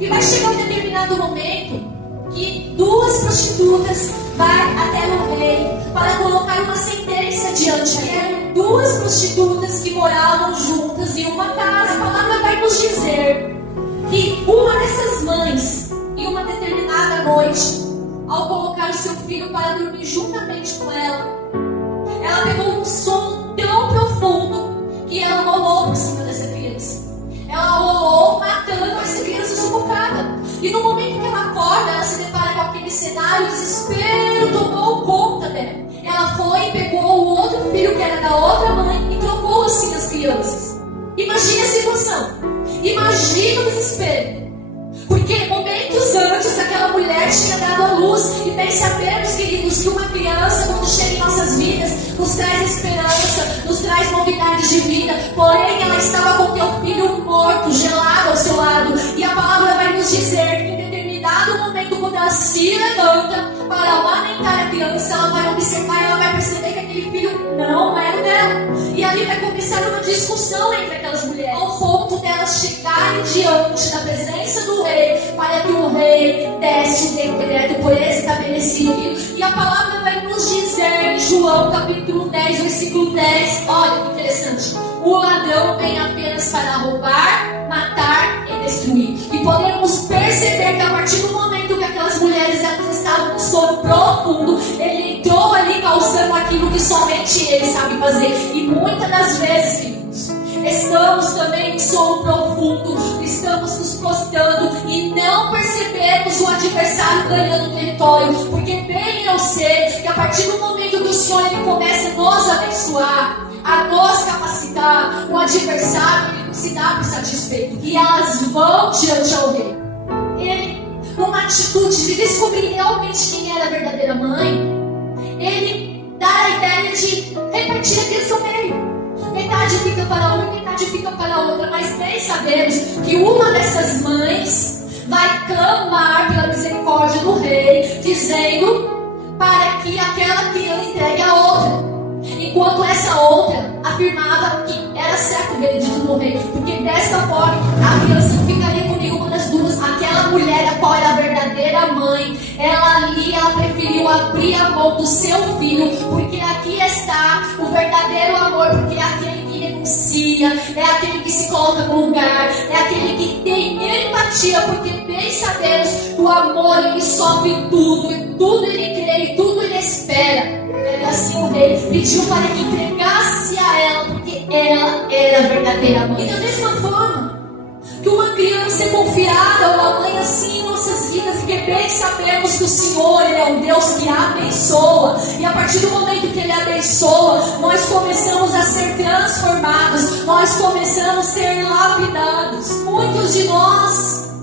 E vai chegar um determinado momento que duas prostitutas vão até o rei para colocar uma sentença diante dele. Eram duas prostitutas que moravam juntas em uma casa. A palavra vai nos dizer que uma dessas mães, em uma determinada noite, ao colocar o seu filho para dormir juntamente com ela, ela pegou um sono tão profundo que ela rolou por cima dessa criança. Ela rolou, matando essa criança sufocada. E no momento que ela acorda, ela se depara com aquele cenário, o desespero tomou conta dela. Ela foi e pegou o outro filho que era da outra mãe e trocou assim as crianças. Imagine a situação. Imagine o desespero. Porque momentos antes aquela mulher tinha dado à luz. E bem sabemos, queridos, que uma criança, quando chega em nossas vidas, nos traz esperança, nos traz novidades de vida. Porém, ela estava com teu filho morto, gelado ao seu lado. E a palavra vai nos dizer que em determinado momento, quando ela se levanta para amamentar a criança, ela vai observar e ela vai perceber que aquele filho não era dela. E ali vai começar uma discussão entre aquelas mulheres, ao ponto delas chegarem diante da presença do rei, para que o rei desse o decreto por estabelecido. E a palavra vai nos dizer em João capítulo 10, versículo 10, olha que interessante: o ladrão vem apenas para roubar, matar e destruir. E podemos perceber que a partir do momento que aquelas mulheres estavam no sono profundo, ele entrou ali causando aquilo que somente ele sabe fazer. E muitas das vezes, queridos, estamos também em sono profundo, estamos nos prostrando e não percebemos o adversário ganhando território. Porque bem eu sei que a partir do momento que o Senhor ele começa a nos abençoar, a nos capacitar, o adversário ele não se dá por satisfeito. E elas vão diante ao rei. Ele, numa atitude de descobrir realmente quem era a verdadeira mãe, ele dá a ideia de repartir a criança ao meio. Metade fica para uma, metade fica para a outra. Mas bem sabemos que uma dessas mães vai clamar pela misericórdia do rei, dizendo para que aquela criança entregue a outra. Enquanto essa outra afirmava que era certo o veredito do rei, porque desta forma a criança não ficaria com nenhuma das duas. Aquela mulher, a qual era a verdadeira mãe, ela preferiu abrir a mão do seu filho, porque aqui está o verdadeiro amor, porque é aquele que renuncia, é aquele que se coloca no lugar, é aquele que tem empatia, porque bem sabemos que o amor ele sofre tudo, e tudo ele crê, e tudo ele espera. E assim o rei pediu para que entregasse a ela, porque ela era a verdadeira mãe. E da mesma forma que uma criança é confiada a uma mãe assim em nossas vidas, porque bem sabemos que o Senhor ele é um Deus que abençoa. E a partir do momento que ele abençoa, nós começamos a ser transformados, nós começamos a ser lapidados. Muitos de nós,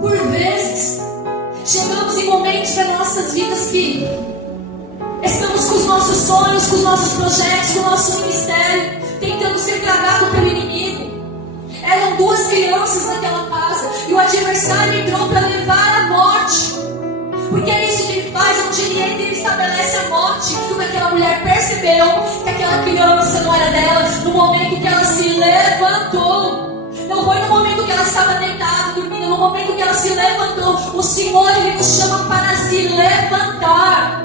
por vezes, chegamos em momentos das nossas vidas que estamos com os nossos sonhos, com os nossos projetos, com o nosso ministério, tentando ser tragado pelo inimigo. Eram duas crianças naquela casa e o adversário entrou para levar a morte. Porque é isso que ele faz, onde ele entra, ele estabelece a morte. Quando aquela mulher percebeu que aquela criança não era dela, no momento que ela se levantou, não foi no momento que ela estava deitada, dormindo, no momento que ela se levantou, o Senhor ele nos chama para se levantar,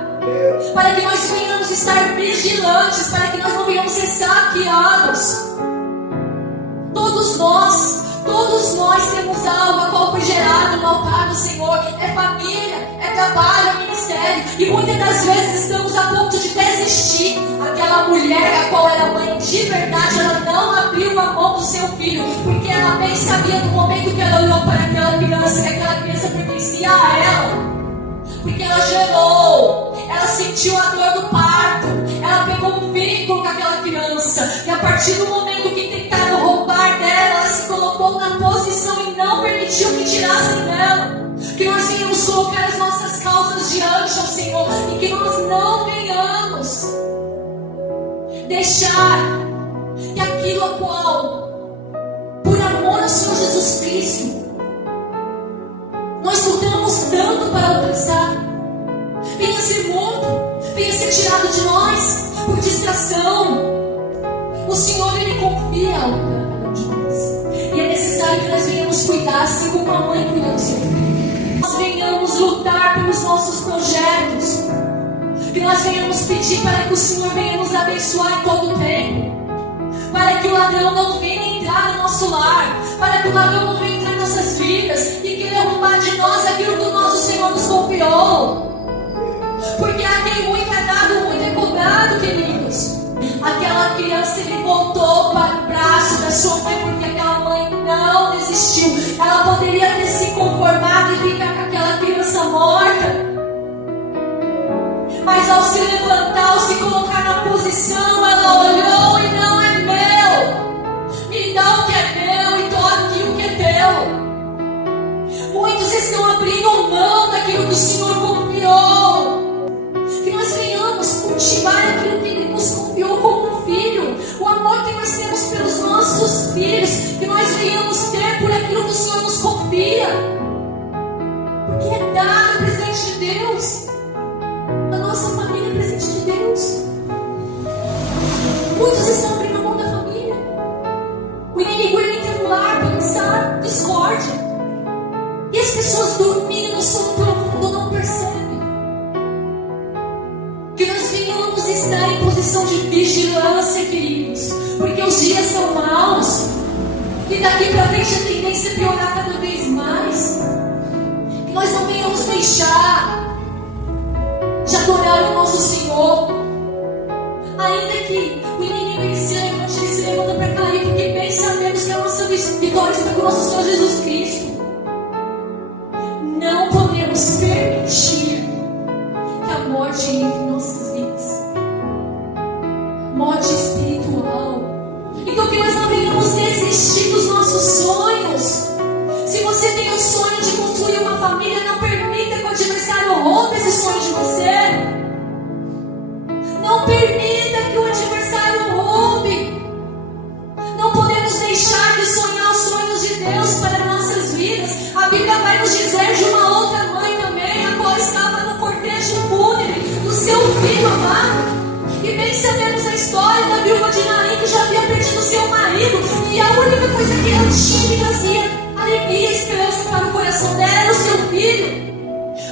para que nós venhamos estar vigilantes, para que nós não venhamos ser saqueados. Todos nós temos algo a qual foi gerado no altar do Senhor. É família, é trabalho, é ministério. E muitas das vezes estamos a ponto de desistir. Aquela mulher a qual era mãe de verdade, ela não abriu a mão do seu filho, porque ela bem sabia no momento que ela olhou para aquela criança, que aquela criança pertencia a ela. Porque ela gerou, ela sentiu a dor do parto, ela pegou um vínculo com aquela criança. E a partir do momento que tentaram roubar dela, ela se colocou na posição e não permitiu que tirassem dela. Que nós venhamos colocar as nossas causas diante ao Senhor e que nós não venhamos deixar que aquilo a qual, por amor ao Senhor Jesus Cristo, nós lutamos tanto para alcançar, venha ser morto, venha ser tirado de nós por distração. O Senhor ele confia ao cada um de nós, e é necessário que nós venhamos cuidar, assim como uma mãe pedir para que o Senhor venha nos abençoar em todo o tempo. Para que o ladrão não venha entrar no nosso lar. Para que o ladrão não venha entrar em nossas vidas e querer roubar de nós aquilo que o nosso Senhor nos confiou. Porque a quem muito é dado, muito é cobrado, queridos. Aquela criança, ele voltou para o braço da sua mãe, porque aquela mãe não desistiu. Ela poderia ter se conformado e ficar com aquela criança morta. Mas ao se levantar, ao se colocar na posição, ela olhou e não é meu. Me dá o que é meu e dou aqui o que é teu. Muitos estão abrindo mão daquilo que o Senhor confiou. Que nós venhamos cultivar aquilo que Ele nos confiou como um filho. O amor que nós temos pelos nossos filhos. Que nós venhamos ter por aquilo que o Senhor nos confia. Porque é dado presente de Deus. A nossa família é presente de Deus. Muitos estão abrindo mão da família. O inimigo entra no lar para lançar discórdia. E as pessoas dormindo no sono profundo não percebem. Que nós venhamos estar em posição de vigilância, queridos. Porque os dias são maus. E daqui para frente a tendência é piorar cada vez mais. Que nós não venhamos deixar de adorar o nosso Senhor. Ainda que o inimigo ele se levanta para cair, porque bem sabemos que a nossa vitória está com o nosso Senhor Jesus Cristo. Não podemos permitir que a morte entre em nossas vidas. Morte espiritual. Então que nós não venhamos desistir dos nossos sonhos. Se você tem o sonho de construir uma família, não permita que o adversário roube esse sonho de você. Não permita que o adversário roube. Não podemos deixar de sonhar os sonhos de Deus para nossas vidas. A Bíblia vai nos dizer de uma outra mãe também, a qual estava no cortejo fúnebre do seu filho amado. E bem sabemos a história da viúva de Naim, que já havia perdido seu marido. E a única coisa que ela tinha que trazia alegria e esperança para o coração dela era o seu filho.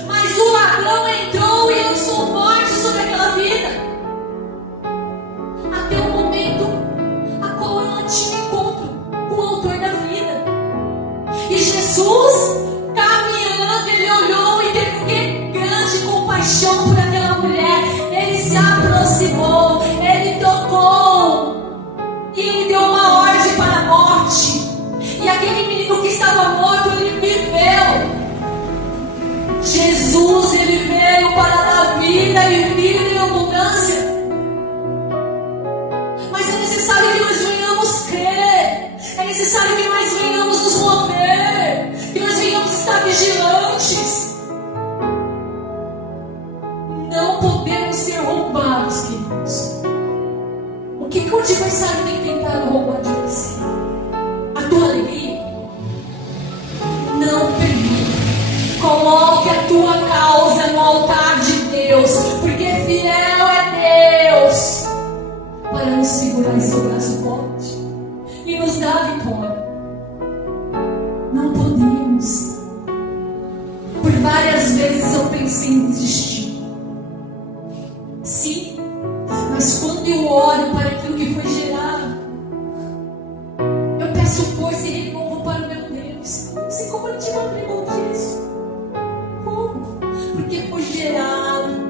Mas o ladrão entrou e lançou morte sobre aquela vida. Até o momento a qual ela tinha encontro com o autor da vida. E Jesus, caminhando, ele olhou e teve grande compaixão por aquela mulher. Ele se aproximou, ele tocou e ele deu uma ordem para a morte. E aquele menino que estava morto, ele viveu. Jesus, ele veio para dar vida e vida em abundância. Mas é necessário que nós venhamos crer. É necessário que nós venhamos nos mover. Que nós venhamos estar vigilantes. Não podemos ser roubados, queridos. O que o adversário tem tentado roubar de você? A tua alegria? Não permita. Coloque a tua causa no altar de Deus, porque fiel é Deus para nos segurar em seu braço forte e nos dar a vitória. Não podemos. Por várias vezes eu pensei em desistir. Sim, mas quando eu olho para aquilo que foi gerado, eu peço força e renovo para o meu Deus. Não sei como ele te abriu mão disso. Como? Porque foi gerado.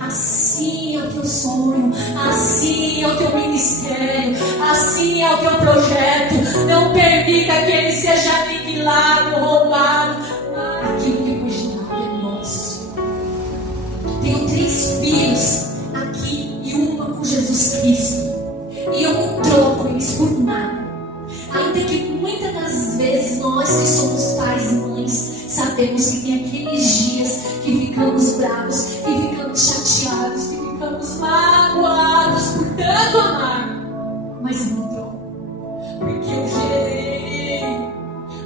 Assim é o teu sonho, assim é o teu ministério, assim é o teu projeto. Não permita que ele seja aniquilado, roubado. Aquilo que foi gerado é nosso. Tenho 3 filhos aqui e uma com Jesus Cristo. E eu não troco eles por nada. Ainda que muitas das vezes nós que somos pais e mães sabemos que tem aqueles dias que ficamos bravos, que ficamos chateados, que ficamos magoados por tanto amar. Mas eu não troco, porque eu gerei,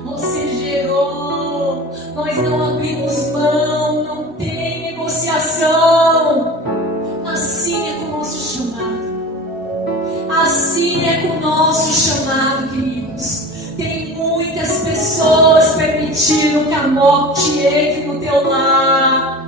você gerou, nós não abrimos mão, não tem negociação. Assim é com o nosso chamado. Assim é com o nosso chamado, queridos. Tem muitas pessoas permitindo que a morte entre no teu lar.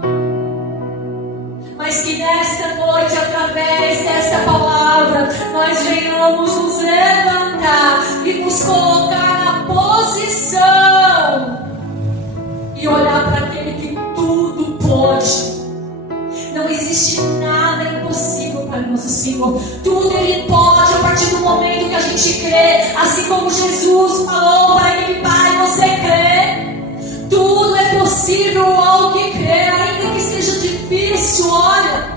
mas que nesta noite, através desta palavra, nós venhamos nos levantar e nos colocar na posição e olhar para aquele que tudo pode. Não existe nada impossível para nosso Senhor. Tudo Ele pode a partir do momento que a gente crê. Assim como Jesus falou para aquele pai: você crê? Tudo é possível ao que crê. Ainda que esteja difícil, olha,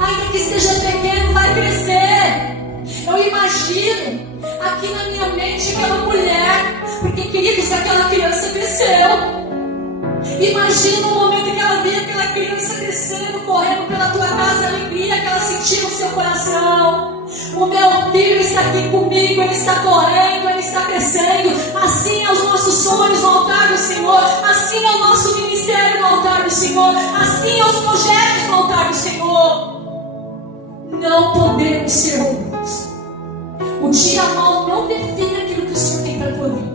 ainda que esteja pequeno, vai crescer. Eu imagino aqui na minha mente aquela mulher, porque, queridos, aquela criança cresceu. Imagina o momento em que ela vê aquela criança crescendo, correndo pela tua casa, a alegria que ela sentia no seu coração. O meu filho está aqui comigo, ele está correndo, ele está crescendo. Assim é os nossos sonhos no altar do Senhor, assim é o nosso ministério no altar do Senhor, assim é os projetos no altar do Senhor. Não podemos ser orgulhosos. O dia mal não define aquilo que o Senhor tem para a tua vida.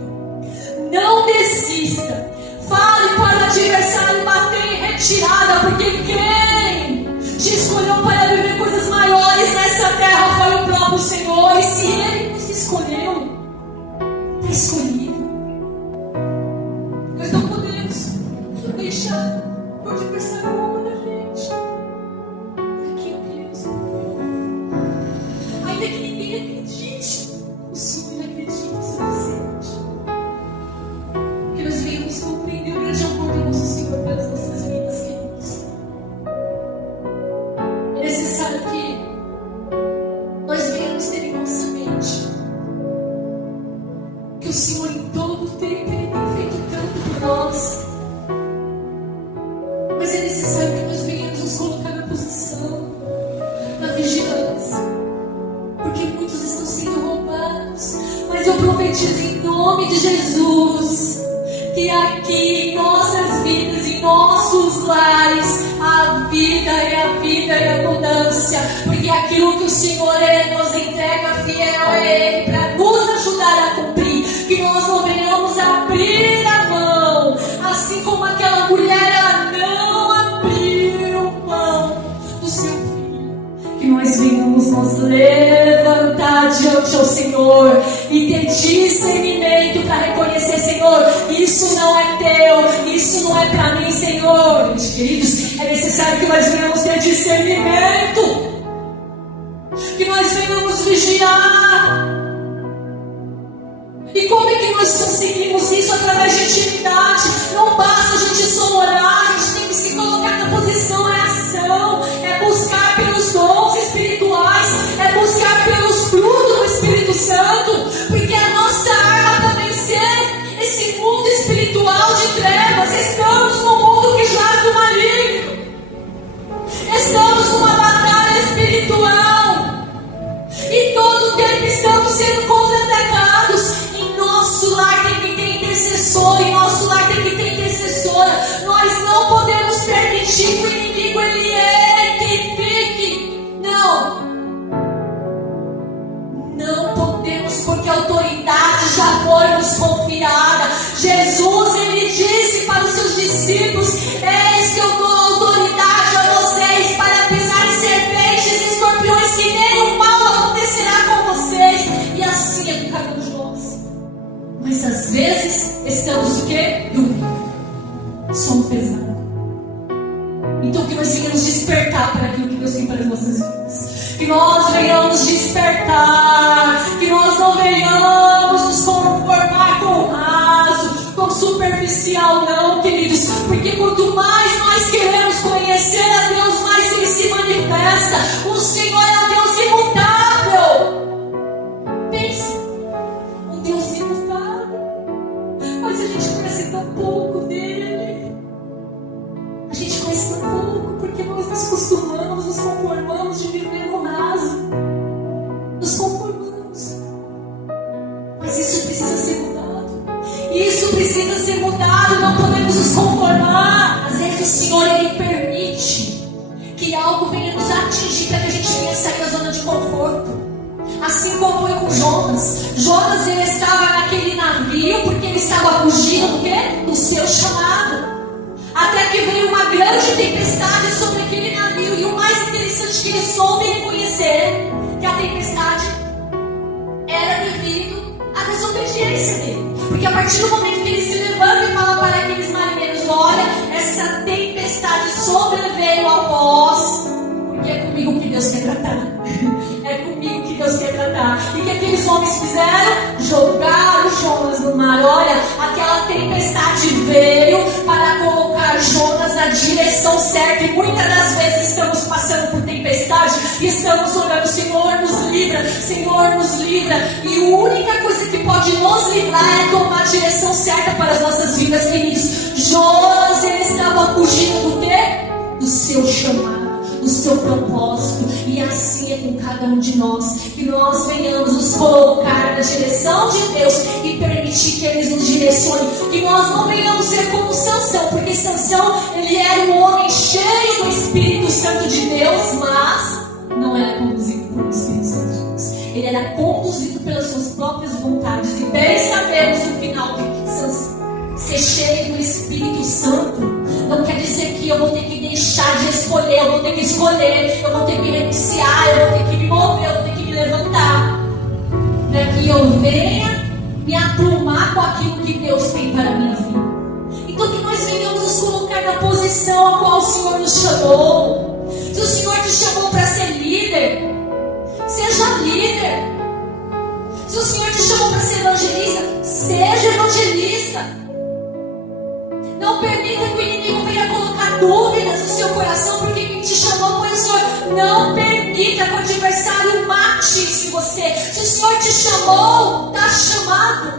Não desista. Fale para o adversário bater em retirada, porque quem te escolheu para viver coisas maiores nessa terra foi o próprio Senhor. E se Ele nos escolheu, está escolhido. Nós não podemos deixar o adversário roubar da gente. Aqui Deus, ainda que ninguém acredite, o Senhor acredita suficiente. Que nós venhamos compreender o grande amor do nosso Senhor pelas nossas vidas, queridos. É necessário que nós venhamos ter em nossa mente que o Senhor em todo o tempo Ele tem feito tanto por nós. Mas é necessário que nós venhamos nos colocar na posição, na vigilância, porque muitos estão sendo roubados. Mas eu profetizo em nome de Jesus que aqui em nossas vidas, em nossos lares, a vida e a abundância, porque aquilo que o Senhor nos entrega fiel é Ele para nos ajudar a cumprir, que nós não venhamos abrir a mão, assim como aquela mulher, ela não abriu mão do seu filho, que nós venhamos nos levantar diante ao Senhor e ter discernimento para reconhecer: Senhor, isso não é teu, isso não é para mim, Senhor. Queridos, é necessário que nós venhamos ter discernimento, que nós venhamos vigiar. E como é que nós conseguimos isso? Através de intimidade. Não basta a gente só orar, a gente tem que se colocar na posição, é ação, é buscar pelos dons espirituais, é buscar pelos frutos do Espírito Santo, porque a nossa arma para vencer esse mundo espiritual de trevas, estamos no mundo que jaz do maligno, estamos numa batalha espiritual, e todo o tempo estamos sendo contra-atacados. Em nosso lar tem que ter intercessor, em nosso lar tem que ter intercessora. Nós não podemos permitir que o inimigo ele fique. Não podemos, porque a autoridade já foi nos confiada. Jesus, ele disse para os seus discípulos: eis que eu dou autoridade a vocês para pisar em serpentes e escorpiões, que nenhum mal acontecerá com vocês. E assim é com cada um de nós. Mas às vezes estamos o quê? Dormindo. Sono pesado. Então que nós venhamos despertar para aquilo que Deus tem para as nossas vidas. Que nós venhamos despertar. Que nós não venhamos nos conformar com o raso, com o superficial, não, queridos. Porque quanto mais nós queremos conhecer a Deus, mais Ele se manifesta. O Senhor é um Deus imutável. Pense, um Deus imutável. Mas a gente conhece tão pouco dele. A gente conhece tão pouco porque nós nos costumamos, nos conformamos de viver no raso. Nos conformamos. Mas isso precisa ser mudado. Isso precisa ser mudado. Não podemos nos conformar. Às vezes o Senhor ele permite que algo venha nos atingir para que a gente venha sair da zona de conforto. Assim como foi com Jonas. Jonas ele estava naquele navio porque ele estava fugindo do quê? Do seu chamado. Até que que veio uma grande tempestade sobre aquele navio. E o mais interessante é que ele soube reconhecer que a tempestade era devido à desobediência dele. Porque a partir do momento que ele se levanta e fala para aqueles marinheiros: olha, essa tempestade sobreveio a vós, porque é comigo que Deus quer tratar. É comigo que Deus quer tratar. E o que aqueles homens fizeram? Jogaram Jonas no mar. Olha, aquela tempestade veio para colocar Jonas na direção certa. E muitas das vezes estamos passando por tempestade e estamos orando: Senhor, nos livra, Senhor, nos livra. E a única coisa que pode nos livrar é tomar a direção certa para as nossas vidas, queridos. Jonas, ele estava fugindo do quê? Do seu chamado, do seu propósito. E assim é com cada um de nós, que nós venhamos nos colocar na direção de Deus e permitir que Ele nos direcione. Que nós não venhamos ser como Sansão, porque Sansão, ele era um homem cheio do Espírito Santo de Deus, mas não era conduzido pelo Espírito Santo de Deus. Ele era conduzido pelas suas próprias vontades. E bem sabemos o final de Sansão. Ser cheio do Espírito Santo não quer dizer que eu vou ter que deixar de escolher, eu vou ter que escolher, eu vou ter que renunciar, eu vou ter que me mover, eu vou ter que me levantar, para que eu venha me aprumar com aquilo que Deus tem para a minha vida. Então que nós venhamos nos colocar na posição a qual o Senhor nos chamou. Se o Senhor te chamou para ser líder, seja líder. Se o Senhor te chamou para ser evangelista, seja evangelista. Não permita que o inimigo venha colocar dúvidas no seu coração, porque quem te chamou foi o Senhor. Não permita que o adversário mate isso em você. Se o Senhor te chamou, está chamado.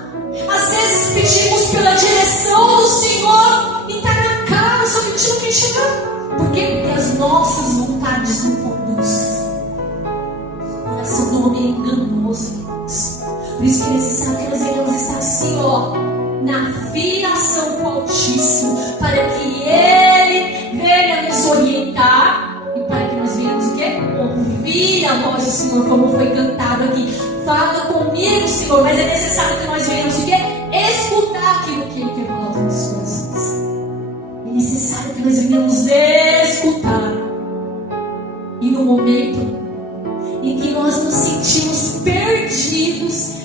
Às vezes pedimos pela direção do Senhor e está na cara, só que não quer chegar. Por quê? Porque as nossas vontades não conduzem. O coração do homem é enganoso. Por isso que é necessário que nós venhamos estar assim, ó, na filiação com o Altíssimo, para que Ele venha nos orientar e para que nós venhamos o quê? Ouvir a voz do Senhor, como foi cantado aqui. Fala comigo, Senhor, mas é necessário que nós venhamos o quê? Escutar aquilo que Ele quer falar aos nossos corações. É necessário que nós venhamos escutar. E no momento em que nós nos sentimos perdidos,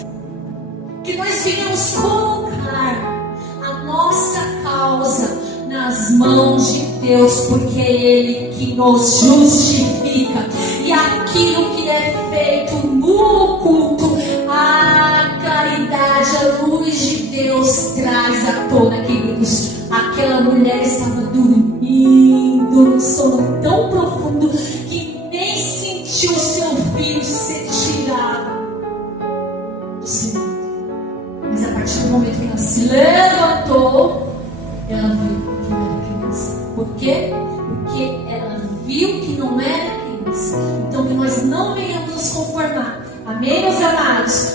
que nós venhamos colocar a nossa causa nas mãos de Deus, porque é Ele que nos justifica. E aquilo que é feito no culto, a caridade, a luz de Deus traz à tona, queridos. Aquela mulher estava dormindo num sono tão profundo que nem sentiu o seu filho ser tirado do Senhor. Mas a partir do momento que ela se levantou, ela viu que não era criança. Por quê? Porque ela viu que não era criança. Então que nós não venhamos nos conformar. Amém, meus amados?